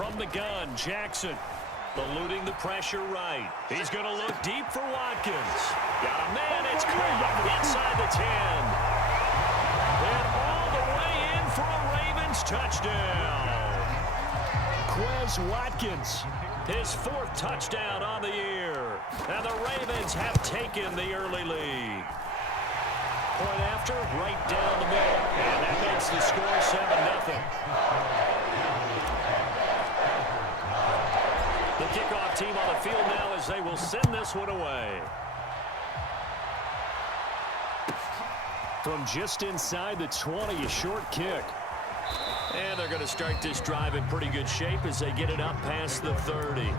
From the gun, Jackson. Eluding the pressure right. He's going to look deep for Watkins. Got a man. It's caught inside the 10. And all the way in for a Ravens touchdown. Quez Watkins, his 4th touchdown on the year. And the Ravens have taken the early lead. Point after, right down the middle. And that makes the score 7-0. The kickoff team on the field now as they will send this one away. From just inside the 20, a short kick. And they're going to start this drive in pretty good shape as they get it up past the 30.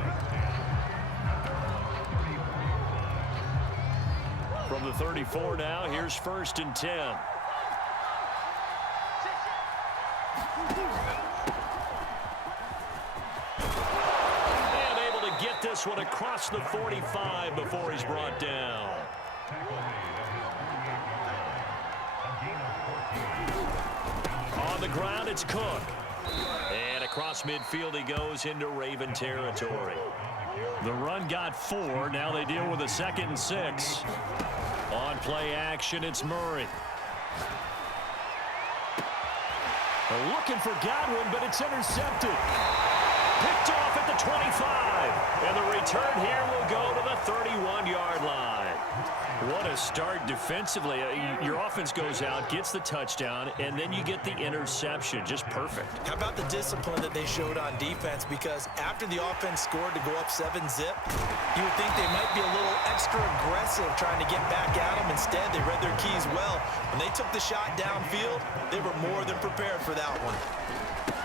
From the 34 now, here's 1st and 10. And able to get this one across the 45 before he's brought down. On the ground, it's Cook. And across midfield he goes into Raven territory. The run got 4. Now they deal with a 2nd and 6. On play action, it's Murray. They're looking for Godwin, but it's intercepted. Picked off at the 25. And the return here will go to the 31-yard line. What a start defensively. Your offense goes out, gets the touchdown, and then you get the interception. Just perfect. How about the discipline that they showed on defense? Because after the offense scored to go up 7-zip, you would think they might be a little extra aggressive trying to get back at them. Instead, they read their keys well. When they took the shot downfield, they were more than prepared for that one.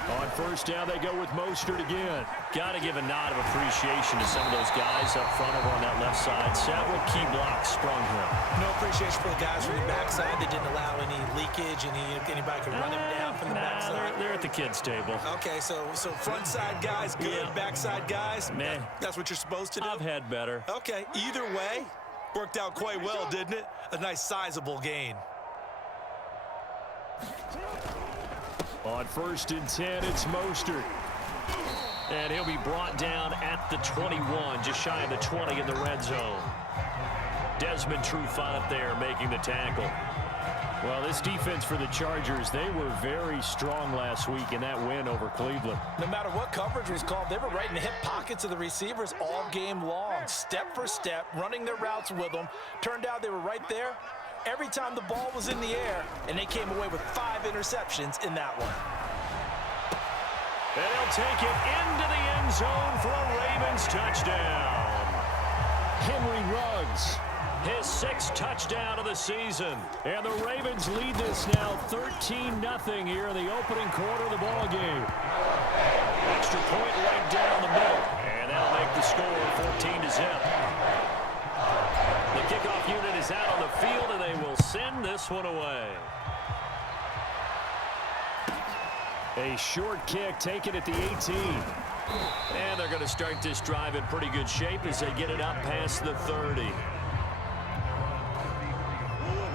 On 1st down, they go with Mostert again. Got to give a nod of appreciation to some of those guys up front over on that left side. Several key blocks sprung him. No appreciation for the guys from the backside. They didn't allow any leakage, anybody could run him down from the backside. They're at the kids' table. Okay, so front side guys, good. Yeah. Backside guys, meh. That's what you're supposed to do? I've had better. Okay, either way, worked out quite well, didn't it? A nice sizable gain. On 1st and 10, it's Mostert. And he'll be brought down at the 21, just shy of the 20 in the red zone. Desmond Trufant there making the tackle. Well, this defense for the Chargers, they were very strong last week in that win over Cleveland. No matter what coverage was called, they were right in the hip pockets of the receivers all game long, step for step, running their routes with them. Turned out they were right there every time the ball was in the air, and they came away with 5 interceptions in that one. And he'll take it into the end zone for a Ravens touchdown. Henry Ruggs, his 6th touchdown of the season. And the Ravens lead this now 13-0 here in the opening quarter of the ball game. Extra point right down the middle. And that'll make the score 14-0. The kickoff unit is out on the field, and they will send this one away. A short kick taken at the 18. And they're going to start this drive in pretty good shape as they get it up past the 30.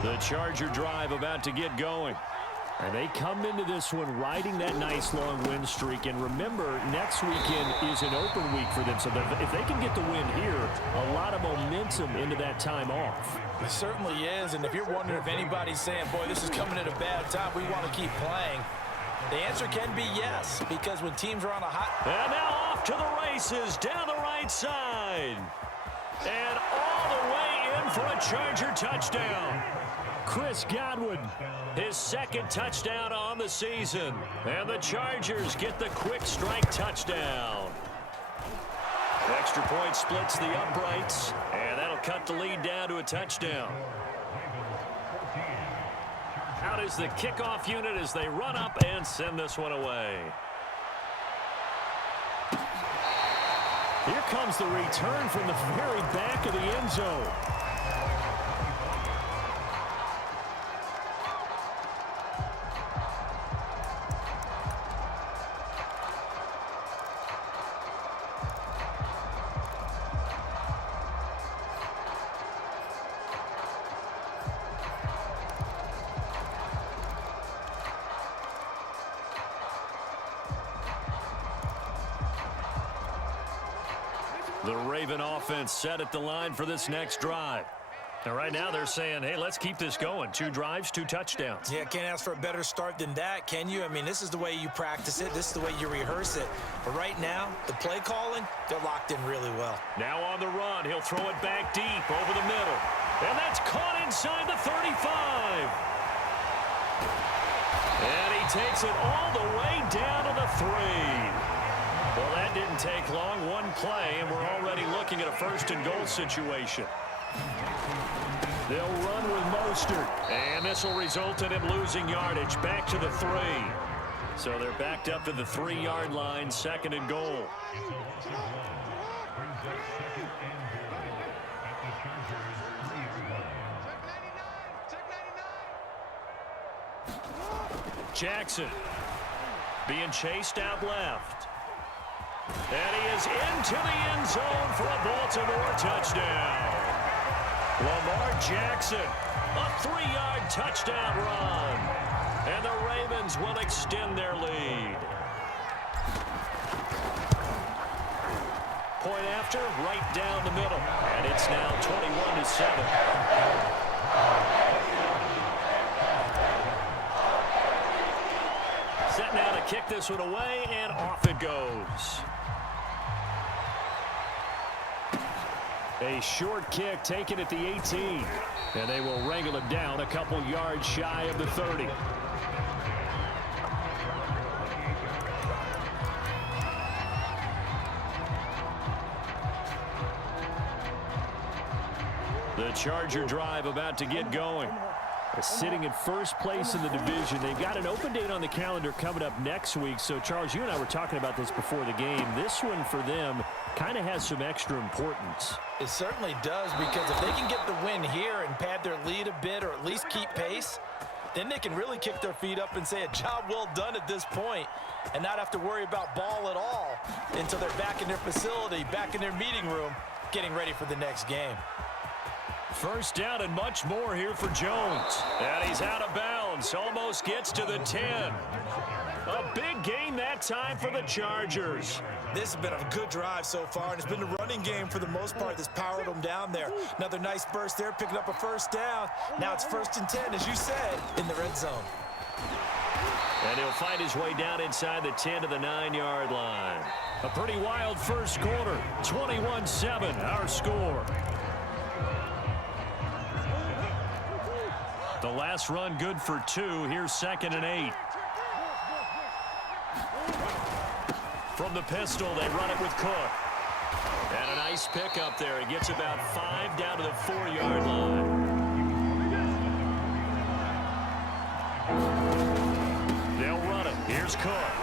The Charger drive about to get going. And they come into this one riding that nice long win streak. And remember, next weekend is an open week for them. So if they can get the win here, a lot of momentum into that time off. It certainly is. And if you're wondering if anybody's saying, boy, this is coming at a bad time, we want to keep playing, the answer can be yes. Because when teams are on a hot... And now off to the races down the right side. And all the way in for a Charger touchdown. Chris Godwin, his 2nd touchdown on the season. And the Chargers get the quick strike touchdown. Extra point splits the uprights, and that'll cut the lead down to a touchdown. Out is the kickoff unit as they run up and send this one away. Here comes the return from the very back of the end zone. The Raven offense set at the line for this next drive. And right now they're saying, hey, let's keep this going. 2 drives, 2 touchdowns. Yeah, can't ask for a better start than that, can you? I mean, this is the way you practice it. This is the way you rehearse it. But right now, the play calling, they're locked in really well. Now on the run, he'll throw it back deep over the middle. And that's caught inside the 35. And he takes it all the way down to the 3. Well, that didn't take long. 1 play, and we're already looking at a 1st and goal situation. They'll run with Mostert, and this will result in him losing yardage back to the 3. So they're backed up to the 3-yard line, 2nd and goal. Jackson being chased out left. And he is into the end zone for a Baltimore touchdown. Lamar Jackson, a 3-yard touchdown run. And the Ravens will extend their lead. Point after, right down the middle. And it's now 21-7. Set now to kick this one away, and off it goes. A short kick taken at the 18. And they will wrangle it down a couple yards shy of the 30. The Charger drive about to get going. They're sitting in first place in the division. They've got an open date on the calendar coming up next week. So, Charles, you and I were talking about this before the game. This one for them kind of has some extra importance. It certainly does, because if they can get the win here and pad their lead a bit or at least keep pace, then they can really kick their feet up and say a job well done at this point and not have to worry about ball at all until they're back in their facility, back in their meeting room, getting ready for the next game. First down and much more here for Jones. And he's out of bounds. Almost gets to the 10. A big gain that time for the Chargers. This has been a good drive so far, and it's been the running game for the most part that's powered them down there. Another nice burst there, picking up a first down. Now it's 1st and 10, as you said, in the red zone. And he'll find his way down inside the 10 to the 9-yard line. A pretty wild first quarter. 21-7, our score. The last run good for 2. Here's 2nd and 8. From the pistol, they run it with Cook. And a nice pickup there. He gets about 5 down to the 4-yard line. They'll run it. Here's Cook.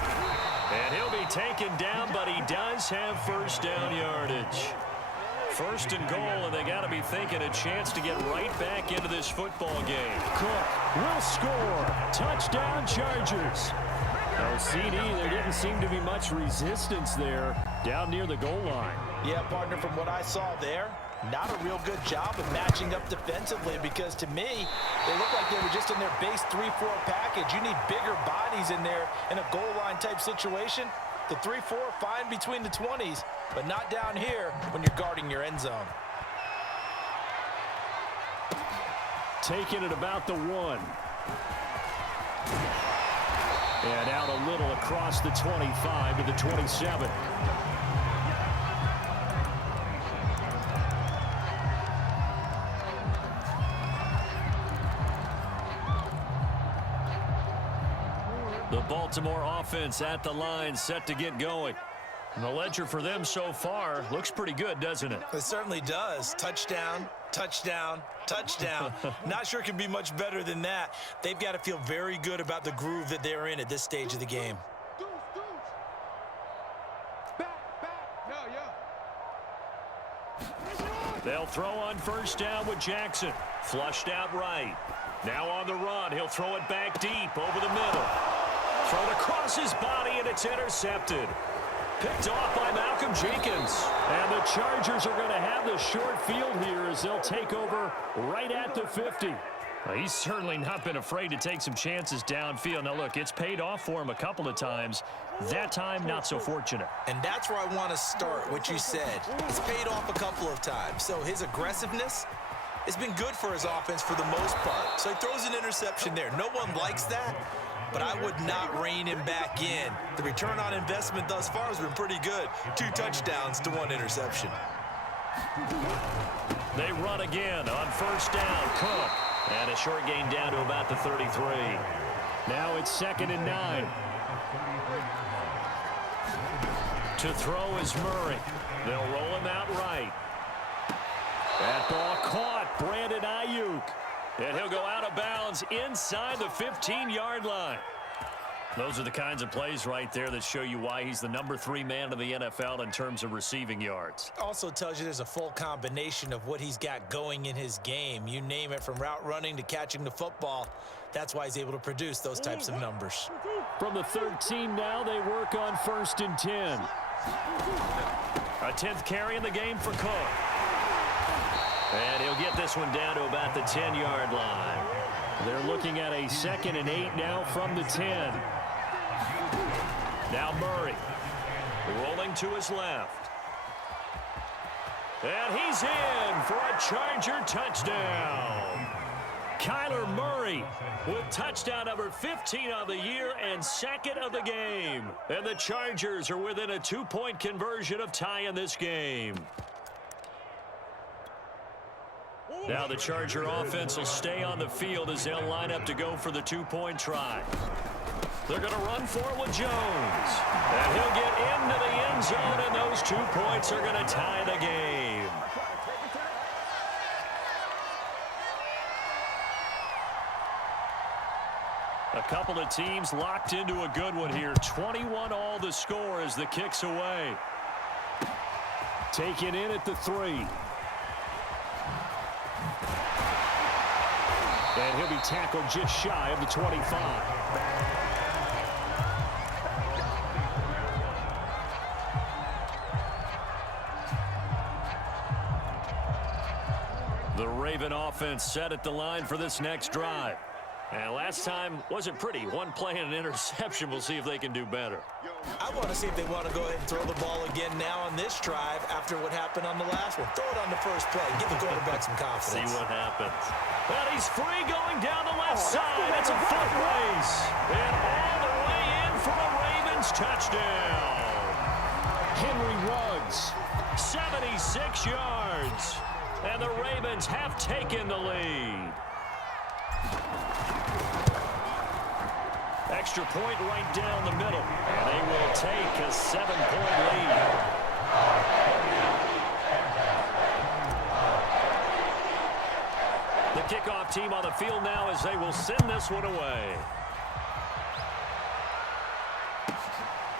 And he'll be taken down, but he does have first down yardage. 1st and goal, and they got to be thinking a chance to get right back into this football game. Cook will score. Touchdown, Chargers. No CD, there didn't seem to be much resistance there down near the goal line. Yeah, partner, from what I saw there, not a real good job of matching up defensively, because to me, they look like they were just in their base 3-4 package. You need bigger bodies in there in a goal line type situation. The 3-4 fine between the 20s, but not down here when you're guarding your end zone. Taking it about the 1. And out a little across the 25 to the 27. The Baltimore offense at the line, set to get going. And the ledger for them so far looks pretty good, doesn't it? It certainly does. Touchdown, touchdown, touchdown. Not sure it can be much better than that. They've got to feel very good about the groove that they're in at this stage of the game. They'll throw on first down with Jackson. Flushed out right. Now on the run, he'll throw it back deep over the middle. Thrown across his body, and it's intercepted. Picked off by Malcolm Jenkins. And the Chargers are going to have the short field here as they'll take over right at the 50. Well, he's certainly not been afraid to take some chances downfield. Now, look, it's paid off for him a couple of times. That time, not so fortunate. And that's where I want to start, what you said. It's paid off a couple of times. So his aggressiveness has been good for his offense for the most part. So he throws an interception there. No one likes that, but I would not rein him back in. The return on investment thus far has been pretty good. 2 touchdowns to 1 interception. They run again on first down. Cook. And a short gain down to about the 33. Now it's 2nd and 9. To throw is Murray. They'll roll him out right. That ball caught. Brandon Ayuk. And he'll go out of bounds inside the 15-yard line. Those are the kinds of plays right there that show you why he's the number 3 man in the NFL in terms of receiving yards. Also tells you there's a full combination of what he's got going in his game. You name it, from route running to catching the football. That's why he's able to produce those types of numbers. From the 13 now, they work on 1st and 10. A 10th carry in the game for Cook. And he'll get this one down to about the 10-yard line. They're looking at a 2nd and 8 now from the 10. Now Murray rolling to his left. And he's in for a Charger touchdown. Kyler Murray with touchdown number 15 of the year and 2nd of the game. And the Chargers are within a 2-point conversion of tying this game. Now the Charger offense will stay on the field as they'll line up to go for the 2-point try. They're going to run for it with Jones. And he'll get into the end zone, and those 2 points are going to tie the game. A couple of teams locked into a good one here. 21 all the score as the kick's away. Taken in at the 3. And he'll be tackled just shy of the 25. The Raven offense set at the line for this next drive. And last time wasn't pretty. 1 play and an interception. We'll see if they can do better. I want to see if they want to go ahead and throw the ball again now on this drive after what happened on the last one. Throw it on the first play. Give the quarterback some confidence. See what happens. Well, he's free going down the left side. It's a foot race. And all the way in for a Ravens touchdown. Henry Ruggs, 76 yards. And the Ravens have taken the lead. Extra point right down the middle. And they will take a 7-point lead. The kickoff team on the field now as they will send this one away.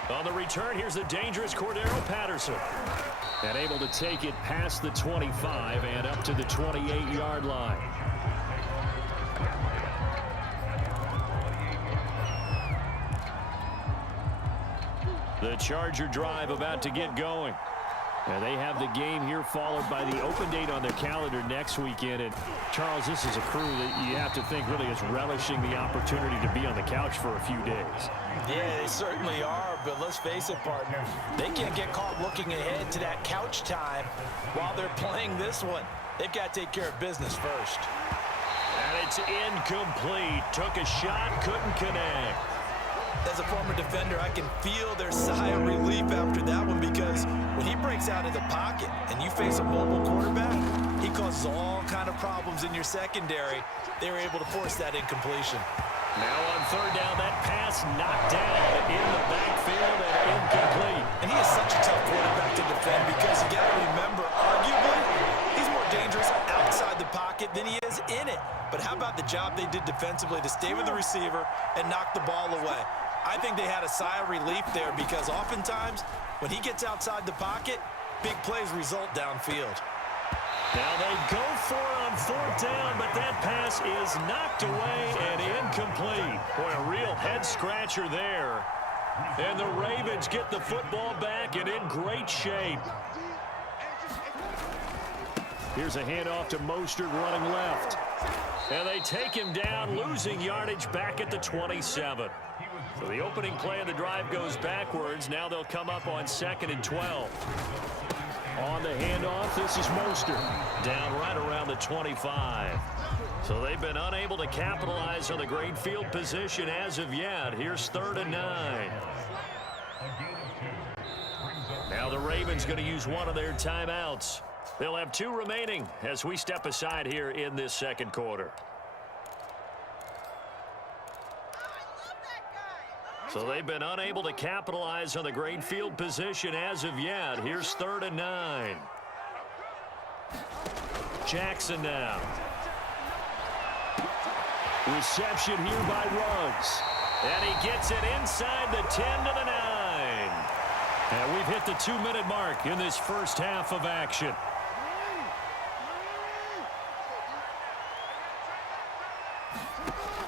On the return, here's the dangerous Cordero Patterson. And able to take it past the 25 and up to the 28-yard line. The Charger drive about to get going. And they have the game here followed by the open date on their calendar next weekend. And Charles, this is a crew that you have to think really is relishing the opportunity to be on the couch for a few days. Yeah, they certainly are, but let's face it, partner. They can't get caught looking ahead to that couch time while they're playing this one. They've got to take care of business first. And it's incomplete. Took a shot, couldn't connect. As a former defender, I can feel their sigh of relief after that one, because when he breaks out of the pocket and you face a mobile quarterback, he causes all kind of problems in your secondary. They were able to force that incompletion. Now on third down, that pass knocked down in the backfield and incomplete. And he is such a tough quarterback to defend, because you got to remember, arguably, he's more dangerous outside the pocket than he is in it. But how about the job they did defensively to stay with the receiver and knock the ball away? I think they had a sigh of relief there, because oftentimes when he gets outside the pocket, big plays result downfield. Now they go for it on fourth down, but that pass is knocked away and incomplete. Boy, a real head-scratcher there. And the Ravens get the football back and in great shape. Here's a handoff to Mostert running left. And they take him down, losing yardage back at the 27. So the opening play of the drive goes backwards. Now they'll come up on 2nd and 12. On the handoff, this is Mostert. Down right around the 25. So they've been unable to capitalize on the great field position as of yet. Here's 3rd and 9. Now the Ravens going to use one of their timeouts. They'll have 2 remaining as we step aside here in this 2nd quarter. So they've been unable to capitalize on the great field position as of yet. Here's 3rd and 9. Jackson now. Reception here by Ruggs. And he gets it inside the 10 to the 9. And we've hit the 2-minute mark in this first half of action.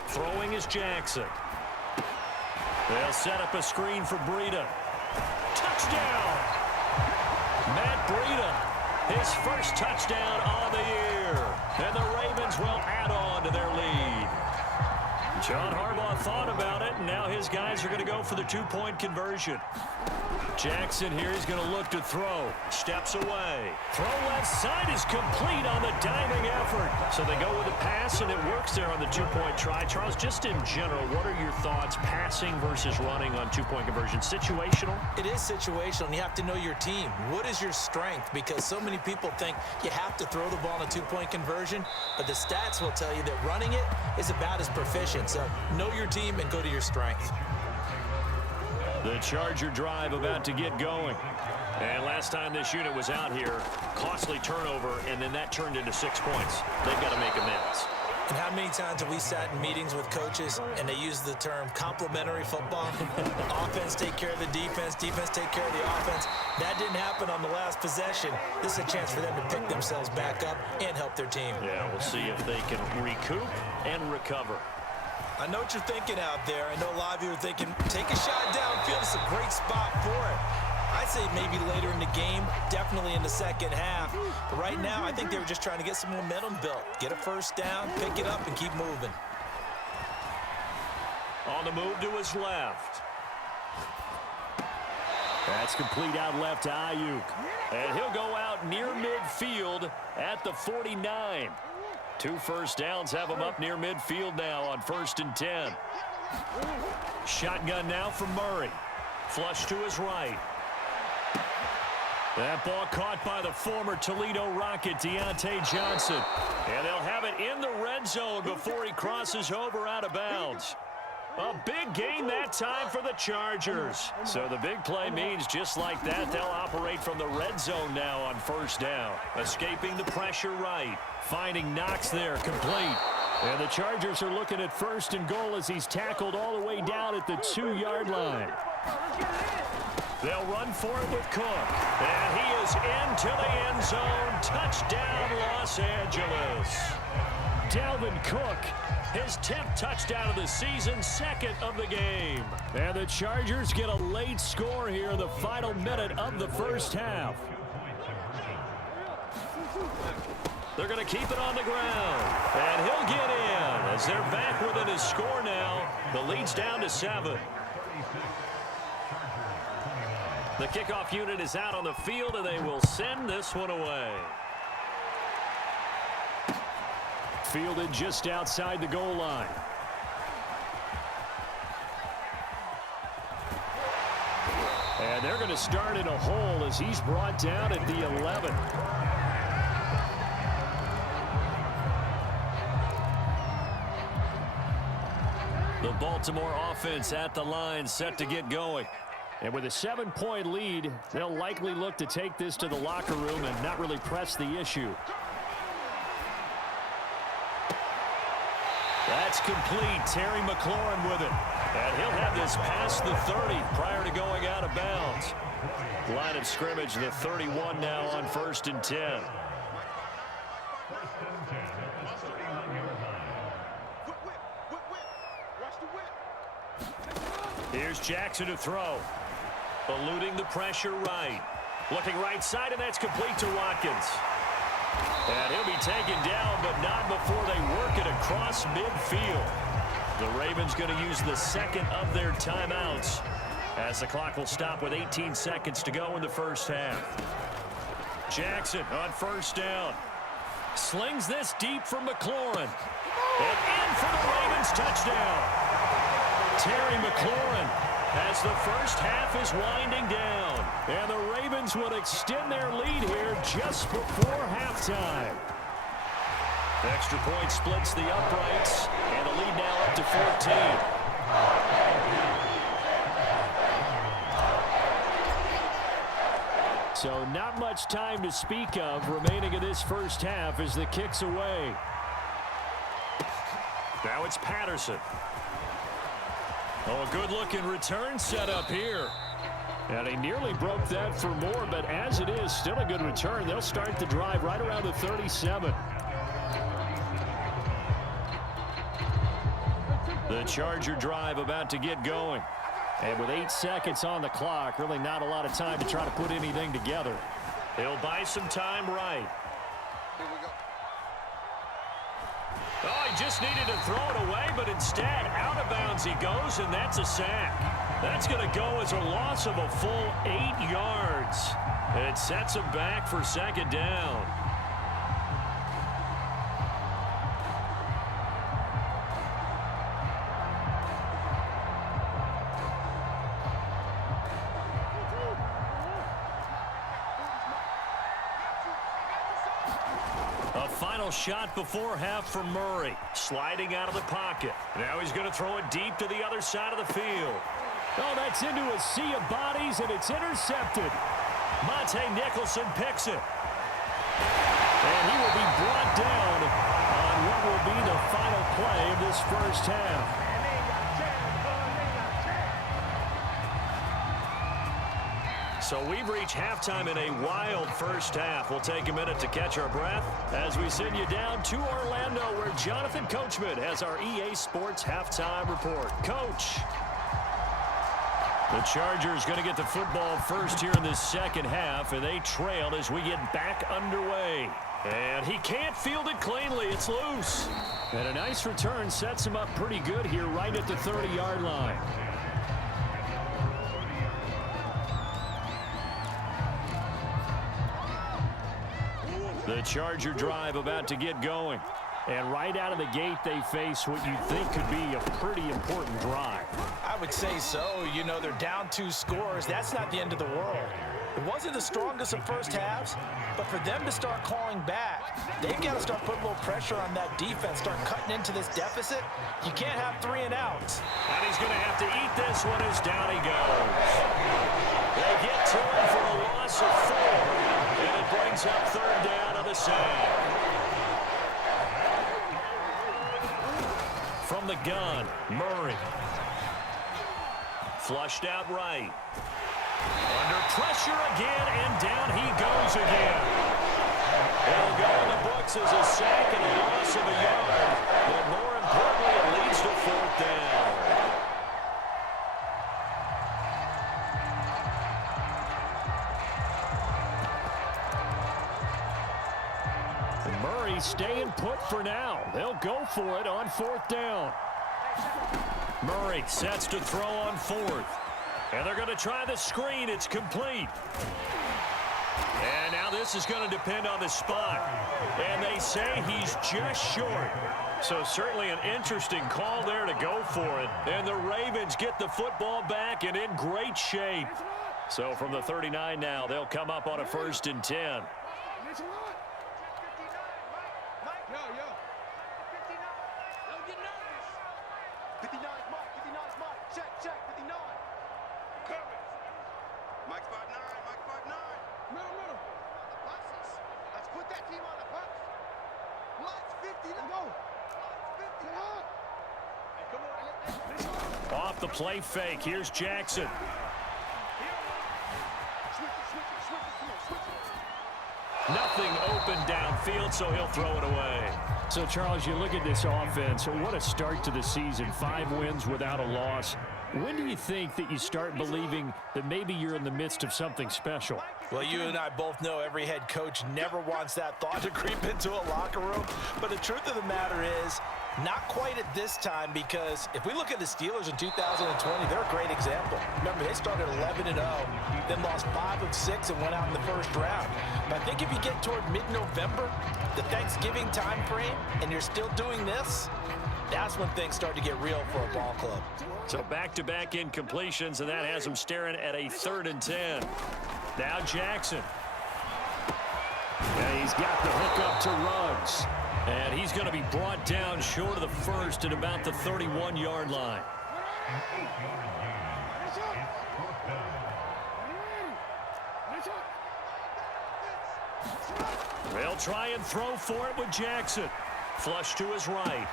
Throwing is Jackson. They'll set up a screen for Breida. Touchdown! Matt Breida, his first touchdown on the year. And the Ravens will add on to their lead. John Harbaugh thought about it, and now his guys are going to go for the 2-point conversion. Jackson here is going to look to throw. Steps away. Throw left side is complete on the diving effort. So they go with a pass, and it works there on the 2-point try. Charles, just in general, what are your thoughts passing versus running on 2-point conversion? Situational? It is situational, and you have to know your team. What is your strength? Because so many people think you have to throw the ball in a 2-point conversion, but the stats will tell you that running it is about as proficient. So know your team and go to your strength. The Charger drive about to get going. And last time this unit was out here, costly turnover, and then that turned into 6 points. They've got to make amends. And how many times have we sat in meetings with coaches and they use the term complementary football? Offense take care of the defense, defense take care of the offense. That didn't happen on the last possession. This is a chance for them to pick themselves back up and help their team. Yeah, we'll see if they can recoup and recover. I know what you're thinking out there. I know a lot of you are thinking, take a shot downfield. It's a great spot for it. I'd say maybe later in the game, definitely in the second half. But right now, I think they were just trying to get some momentum built. Get a first down, pick it up, and keep moving. On the move to his left. That's complete out left to Ayuk. And he'll go out near midfield at the 49. 2 first downs have him up near midfield now on 1st and 10. Shotgun now from Murray. Flush to his right. That ball caught by the former Toledo Rocket, Deontay Johnson. And they'll have it in the red zone before he crosses over out of bounds. A big gain that time for the Chargers. So the big play means just like that, they'll operate from the red zone now on 1st down. Escaping the pressure right. Finding Knox there, complete. And the Chargers are looking at 1st and goal as he's tackled all the way down at the 2-yard line. They'll run for it with Cook. And he is into the end zone. Touchdown, Los Angeles. Dalvin Cook, his 10th touchdown of the season, 2nd of the game. And the Chargers get a late score here in the final minute of the first half. They're going to keep it on the ground. And he'll get in as they're back within his score now. The lead's down to 7. The kickoff unit is out on the field, and they will send this one away. Fielded just outside the goal line. And they're going to start in a hole as he's brought down at the 11. The Baltimore offense at the line, set to get going. And with a 7-point lead, they'll likely look to take this to the locker room and not really press the issue. That's complete. Terry McLaurin with it. And he'll have this past the 30 prior to going out of bounds. Line of scrimmage, the 31 now on 1st and 10. Here's Jackson to throw. Eluding the pressure right. Looking right side, and that's complete to Watkins. And he'll be taken down, but not before they work it across midfield. The Ravens going to use the second of their timeouts as the clock will stop with 18 seconds to go in the first half. Jackson on first down. Slings this deep for McLaurin. And in for the Ravens touchdown. Terry McLaurin as the first half is winding down. And the Ravens would extend their lead here just before halftime. Extra point splits the uprights. And the lead now up to 14. So not much time to speak of remaining in this first half as the kick's away. Now it's Patterson. Oh, a good-looking return set up here. And he nearly broke that for more, but as it is, still a good return. They'll start the drive right around the 37. The Charger drive about to get going. And with 8 seconds on the clock, really not a lot of time to try to put anything together. He'll buy some time right. Here we go. Oh, he just needed to throw it away, but instead, out of bounds he goes, and that's a sack. That's going to go as a loss of a full 8 yards. It sets him back for second down. Final shot before half from Murray. Sliding out of the pocket. Now he's going to throw it deep to the other side of the field. Oh, that's into a sea of bodies, and it's intercepted. Monte Nicholson picks it. And he will be brought down on what will be the final play of this first half. So we've reached halftime in a wild first half. We'll take a minute to catch our breath as we send you down to Orlando, where Jonathan Coachman has our EA Sports halftime report. Coach. The Chargers going to get the football first here in this second half, and they trailed as we get back underway. And he can't field it cleanly. It's loose. And a nice return sets him up pretty good here right at the 30-yard line. The Charger drive about to get going. And right out of the gate, they face what you think could be a pretty important drive. I would say so. You know, they're down 2 scores. That's not the end of the world. It wasn't the strongest of first halves, but for them to start calling back, they've got to start putting a little pressure on that defense, start cutting into this deficit. You can't have 3 and outs. And he's going to have to eat this one as down he goes. They get to him for a loss of 4, and it brings up third down on the sack. From the gun, Murray. Flushed out right. Under pressure again, and down he goes again. It'll go in the books as a sack and a loss of a yard. But more importantly, it leads to fourth down. And Murray staying put for now. They'll go for it on fourth down. Murray sets to throw on fourth. And they're going to try the screen. It's complete. And now this is going to depend on the spot. And they say he's just short. So certainly an interesting call there to go for it. And the Ravens get the football back and in great shape. So from the 39 now, they'll come up on a 1st and 10. Off the play fake. Here's Jackson. Nothing open downfield, so he'll throw it away. So, Charles, you look at this offense. What a start to the season. 5 wins without a loss. When do you think that you start believing that maybe you're in the midst of something special? Well, you and I both know every head coach never wants that thought to creep into a locker room. But the truth of the matter is, not quite at this time, because if we look at the Steelers in 2020, they're a great example. Remember, they started 11-0, then lost 5 of 6 and went out in the first round. But I think if you get toward mid-November, the Thanksgiving time frame, and you're still doing this, that's when things start to get real for a ball club. So back-to-back incompletions, and that has them staring at a 3rd and 10. Now Jackson. And he's got the hook up to Ruggs. And he's going to be brought down short of the first at about the 31-yard line. They'll try and throw for it with Jackson. Flush to his right.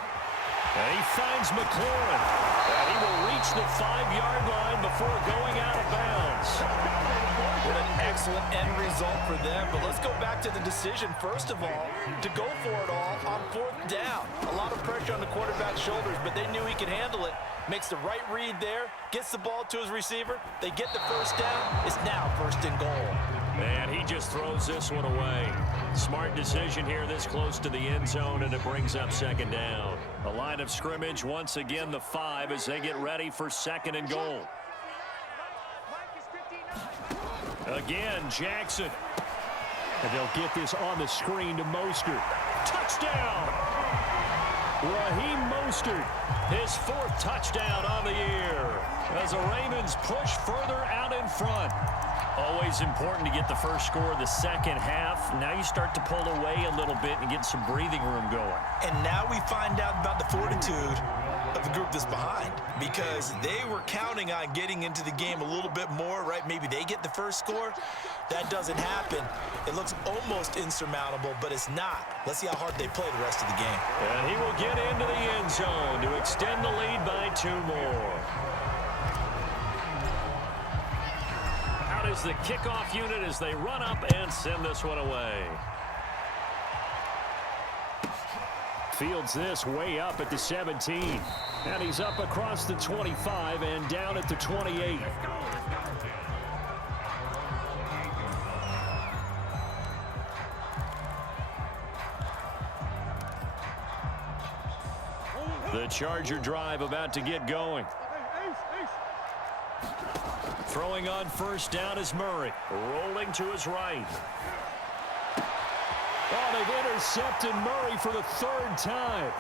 And he finds McLaurin. And he will reach the 5-yard line before going out of bounds. What an excellent end result for them. But let's go back to the decision, first of all, to go for it all on 4th down. A lot of pressure on the quarterback's shoulders, but they knew he could handle it. Makes the right read there, gets the ball to his receiver. They get the first down. It's now 1st and goal. And he just throws this one away. Smart decision here this close to the end zone, and it brings up 2nd down. The line of scrimmage, once again, the 5 as they get ready for 2nd and goal. Again, Jackson. And they'll get this on the screen to Mostert. Touchdown! Raheem Mostert, his 4th touchdown on the year, as the Ravens push further out in front. Always important to get the first score of the second half. Now you start to pull away a little bit and get some breathing room going. And now we find out about the fortitude of the group that's behind, because they were counting on getting into the game a little bit more, right? Maybe they get the first score. That doesn't happen. It looks almost insurmountable, but it's not. Let's see how hard they play the rest of the game. And he will get into the end zone to extend the lead by 2 more. Out is the kickoff unit as they run up and send this one away. Fields this way up at the 17. And he's up across the 25 and down at the 28. The Charger drive about to get going. Throwing on 1st down is Murray. Rolling to his right. Oh, they've intercepted Murray for the 3rd time.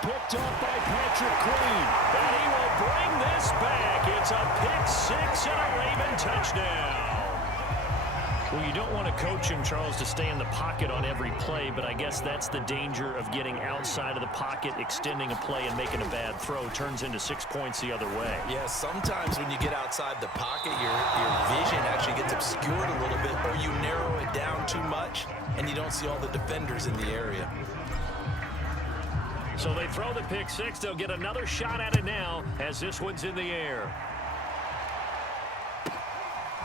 Picked up by Patrick Queen. And he will bring this back. It's a pick 6 and a Raven touchdown. Well, you don't want to coach him, Charles, to stay in the pocket on every play, but I guess that's the danger of getting outside of the pocket, extending a play, and making a bad throw. Turns into 6 points the other way. Yeah, sometimes when you get outside the pocket, your vision actually gets obscured a little bit, or you narrow it down too much, and you don't see all the defenders in the area. So they throw the pick 6. They'll get another shot at it now as this one's in the air.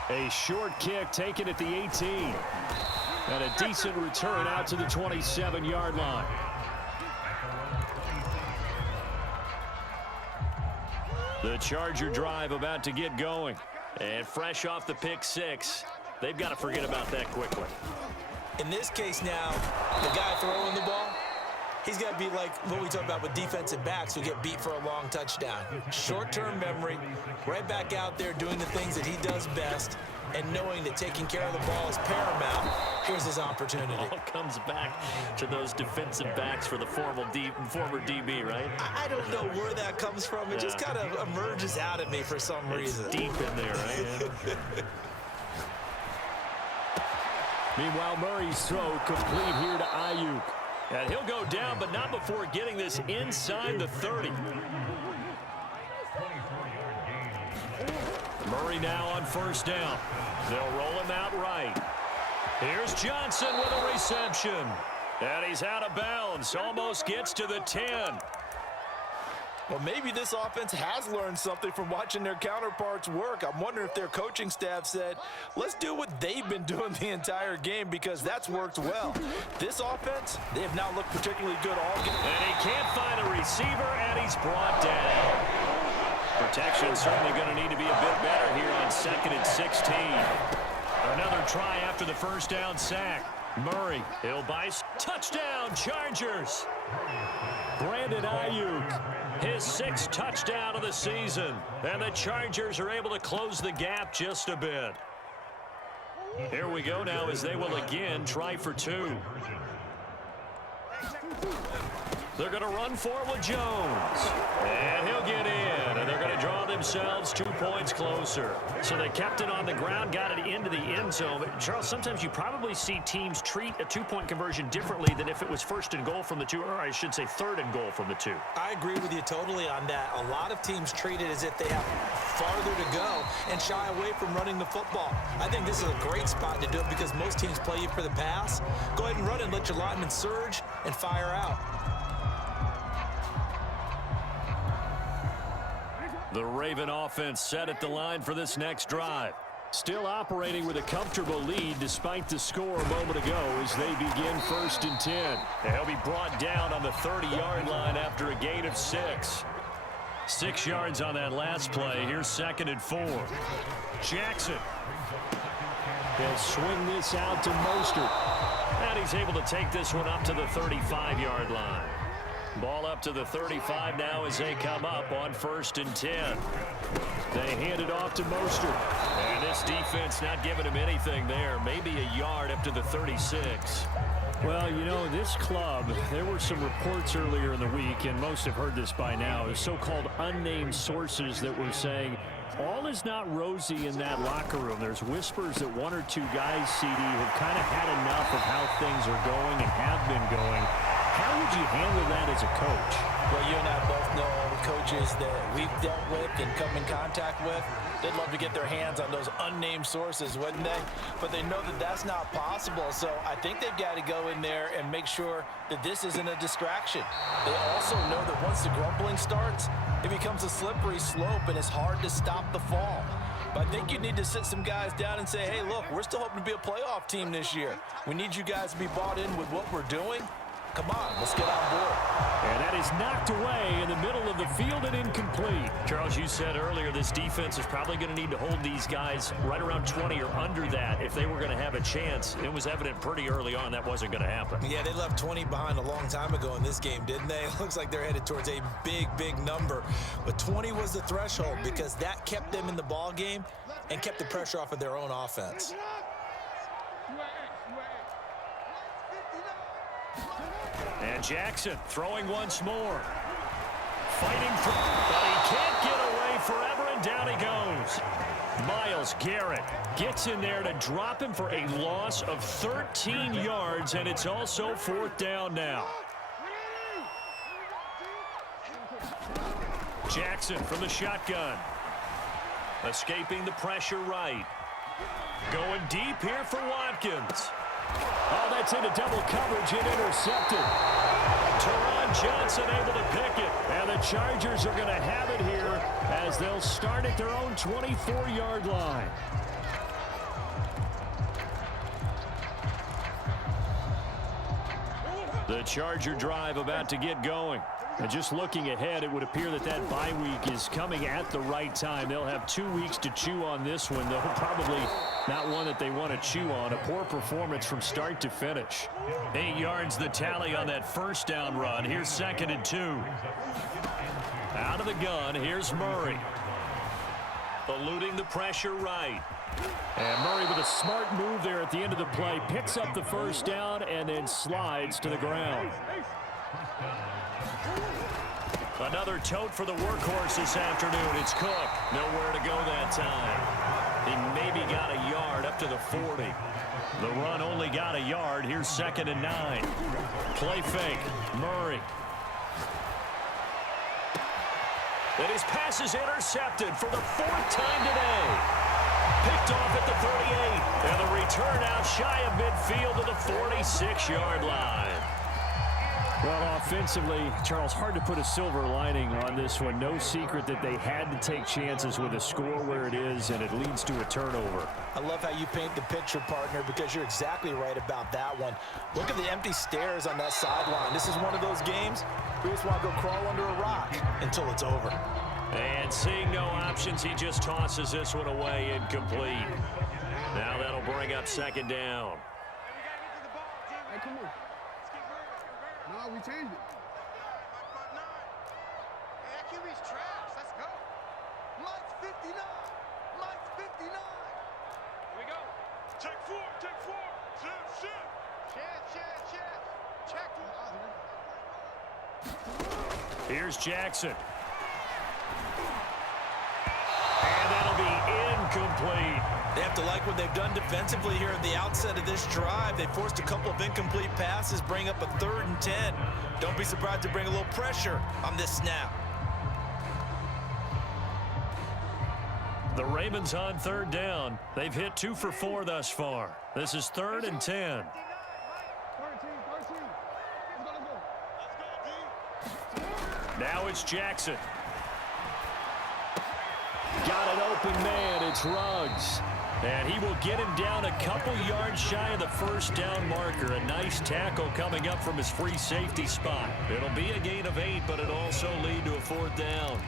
A short kick taken at the 18. And a decent return out to the 27-yard line. The Charger drive about to get going. And fresh off the pick 6, they've got to forget about that quickly. In this case now, the guy throwing the ball, he's got to be like what we talk about with defensive backs who get beat for a long touchdown. Short-term memory, right back out there doing the things that he does best, and knowing that taking care of the ball is paramount. Here's his opportunity. All comes back to those defensive backs for the former DB, right? I don't know where that comes from. It just kind of emerges out at me for some reason. It's deep in there, right? Meanwhile, Murray's throw complete here to Ayuk. And he'll go down, but not before getting this inside the 30. Murray now on 1st down. They'll roll him out right. Here's Johnson with a reception. And he's out of bounds. Almost gets to the 10. Well, maybe this offense has learned something from watching their counterparts work. I'm wondering if their coaching staff said, let's do what they've been doing the entire game, because that's worked well. This offense, they have not looked particularly good all game. And he can't find a receiver, and he's brought down. Protection certainly going to need to be a bit better here on 2nd and 16. Another try after the first down sack. Murray, he'll buy. Touchdown, Chargers. Brandon Ayuk, his 6th touchdown of the season. And the Chargers are able to close the gap just a bit. Here we go now as they will again try for 2. They're going to run forward Jones. And he'll get in. And they're going to draw themselves 2 points closer. So they kept it on the ground, got it into the end zone. But Charles, sometimes you probably see teams treat a 2-point conversion differently than if it was 1st and goal from the 2, or I should say 3rd and goal from the 2. I agree with you totally on that. A lot of teams treat it as if they have farther to go and shy away from running the football. I think this is a great spot to do it because most teams play you for the pass. Go ahead and run and let your linemen surge and fire out. The Raven offense set at the line for this next drive. Still operating with a comfortable lead despite the score a moment ago as they begin 1st and 10. They'll be brought down on the 30-yard line after a gain of 6. 6 yards on that last play. Here's 2nd and 4. Jackson. He'll swing this out to Mostert. And he's able to take this one up to the 35-yard line. Ball up to the 35 now as they come up on 1st and 10. They hand it off to Mostert. And this defense not giving him anything there. Maybe a yard up to the 36. Well, you know, this club, there were some reports earlier in the week, and most have heard this by now, is so-called unnamed sources that were saying all is not rosy in that locker room. There's whispers that 1 or 2 guys, CD, have kind of had enough of how things are going and have been going. How would you handle that as a coach? Well, you and I both know all the coaches that we've dealt with and come in contact with. They'd love to get their hands on those unnamed sources, wouldn't they? But they know that that's not possible, so I think they've got to go in there and make sure that this isn't a distraction. They also know that once the grumbling starts, it becomes a slippery slope and it's hard to stop the fall. But I think you need to sit some guys down and say, hey, look, we're still hoping to be a playoff team this year. We need you guys to be bought in with what we're doing. Come on, let's get on board. And that is knocked away in the middle of the field and incomplete. Charles, you said earlier this defense is probably going to need to hold these guys right around 20 or under that if they were going to have a chance. It was evident pretty early on that wasn't going to happen. Yeah, they left 20 behind a long time ago in this game, didn't they? It looks like they're headed towards a big, big number. But 20 was the threshold because that kept them in the ball game and kept the pressure off of their own offense. And Jackson throwing once more. Fighting for, but he can't get away forever, and down he goes. Myles Garrett gets in there to drop him for a loss of 13 yards, and it's also 4th down now. Jackson from the shotgun. Escaping the pressure right. Going deep here for Watkins. Oh, that's into double coverage and intercepted. Teron Johnson able to pick it. And the Chargers are going to have it here as they'll start at their own 24-yard line. The Charger drive about to get going. And just looking ahead, it would appear that that bye week is coming at the right time. They'll have 2 weeks to chew on this one, though probably not one that they want to chew on. A poor performance from start to finish. 8 yards the tally on that first down run. Here's 2nd and 2. Out of the gun, here's Murray. Eluding the pressure right. And Murray with a smart move there at the end of the play. Picks up the first down and then slides to the ground. Another tote for the workhorse this afternoon. It's Cook. Nowhere to go that time. He maybe got a yard up to the 40. The run only got a yard. Here's 2nd and 9. Play fake. Murray. And his pass is intercepted for the 4th time today. Picked off at the 38. And the return out shy of midfield to the 46-yard line. Well, offensively, Charles, hard to put a silver lining on this one. No secret that they had to take chances with a score where it is, and it leads to a turnover. I love how you paint the picture, partner, because you're exactly right about that one. Look at the empty stairs on that sideline. This is one of those games where you just want to go crawl under a rock until it's over. And seeing no options, he just tosses this one away incomplete. Now that'll bring up second down. Hey, come on. No, we changed it. Hey, that QB's trash. Let's go. Mike's 59. Mike's 59. Here we go. Check four. Shift. Check. Check one. Here's Jackson. And that'll be incomplete. They have to like what they've done defensively here at the outset of this drive. They forced a couple of incomplete passes, bring up a 3rd and 10. Don't be surprised to bring a little pressure on this snap. The Ravens on 3rd down. They've hit 2 for 4 thus far. This is 3rd and 10. 13. Let's go. Now it's Jackson. Got an open man. It's Ruggs. And he will get him down a couple yards shy of the first down marker. A nice tackle coming up from his free safety spot. It'll be a gain of 8, but it'll also lead to a 4th down.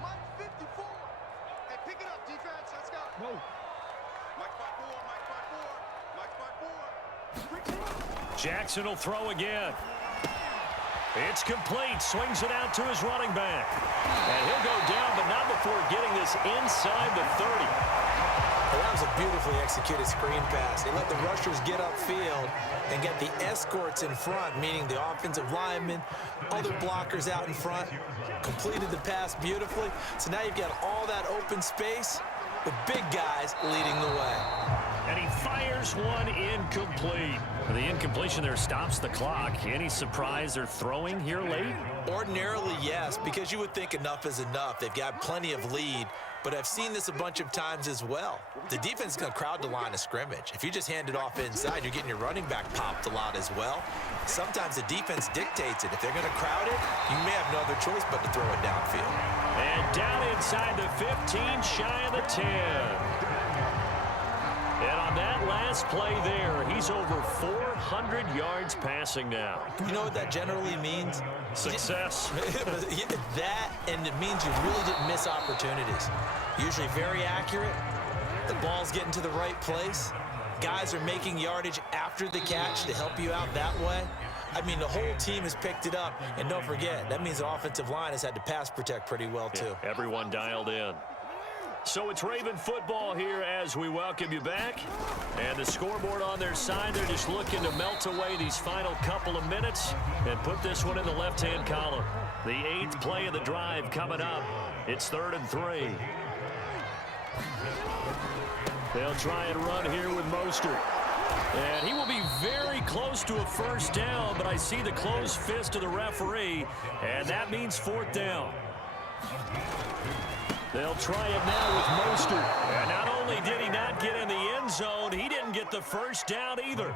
Mike's 54. Hey, pick it up, defense. Let's go. Go. Mike 5-4. Jackson will throw again. It's complete. Swings it out to his running back. And he'll go down, but not before getting this inside the 30. Well, that was a beautifully executed screen pass. They let the rushers get upfield and get the escorts in front, meaning the offensive linemen, other blockers out in front, completed the pass beautifully. So now you've got all that open space with big guys leading the way. And he fires one incomplete. The incompletion there stops the clock. Any surprise they're throwing here late? Ordinarily, yes, because you would think enough is enough. They've got plenty of lead, but I've seen this a bunch of times as well. The defense is going to crowd the line of scrimmage. If you just hand it off inside, you're getting your running back popped a lot as well. Sometimes the defense dictates it. If they're going to crowd it, you may have no other choice but to throw it downfield. And down inside the 15, shy of the 10. And on that last play there, he's over 400 yards passing now. You know what that generally means? Success. That, and it means you really didn't miss opportunities. Usually very accurate. The ball's getting to the right place. Guys are making yardage after the catch to help you out that way. I mean, the whole team has picked it up. And don't forget, that means the offensive line has had to pass protect pretty well, too. Yeah, everyone dialed in. So it's Raven football here as we welcome you back. And the scoreboard on their side, they're just looking to melt away these final couple of minutes and put this one in the left-hand column. The 8th play of the drive coming up. It's 3rd and 3. They'll try and run here with Mostert. And he will be very close to a first down, but I see the closed fist of the referee, and that means 4th down. They'll try it now with Mostert. And not only did he not get in the end zone, he didn't get the first down either.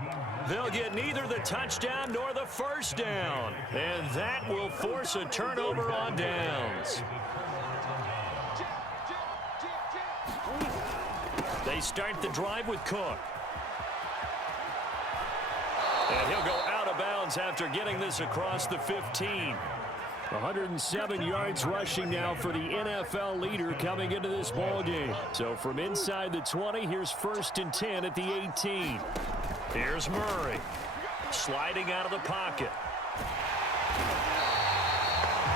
They'll get neither the touchdown nor the first down. And that will force a turnover on downs. They start the drive with Cook. And he'll go out of bounds after getting this across the 15. 107 yards rushing now for the NFL leader coming into this ball game. So from inside the 20, here's 1st and 10 at the 18. Here's Murray sliding out of the pocket.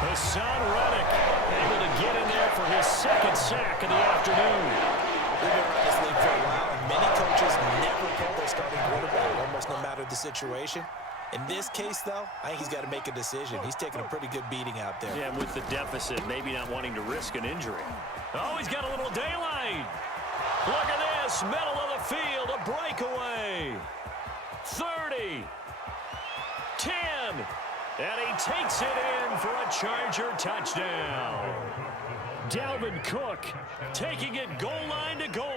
Hassan Reddick able to get in there for his 2nd sack of the afternoon. We've been around this league for a while, and many coaches never pull their starting quarterback, almost no matter the situation. In this case, though, I think he's got to make a decision. He's taking a pretty good beating out there. Yeah, and with the deficit, maybe not wanting to risk an injury. Oh, he's got a little daylight. Look at this, middle of the field, a breakaway. 30, 10, and he takes it in for a Charger touchdown. Dalvin Cook taking it goal line to goal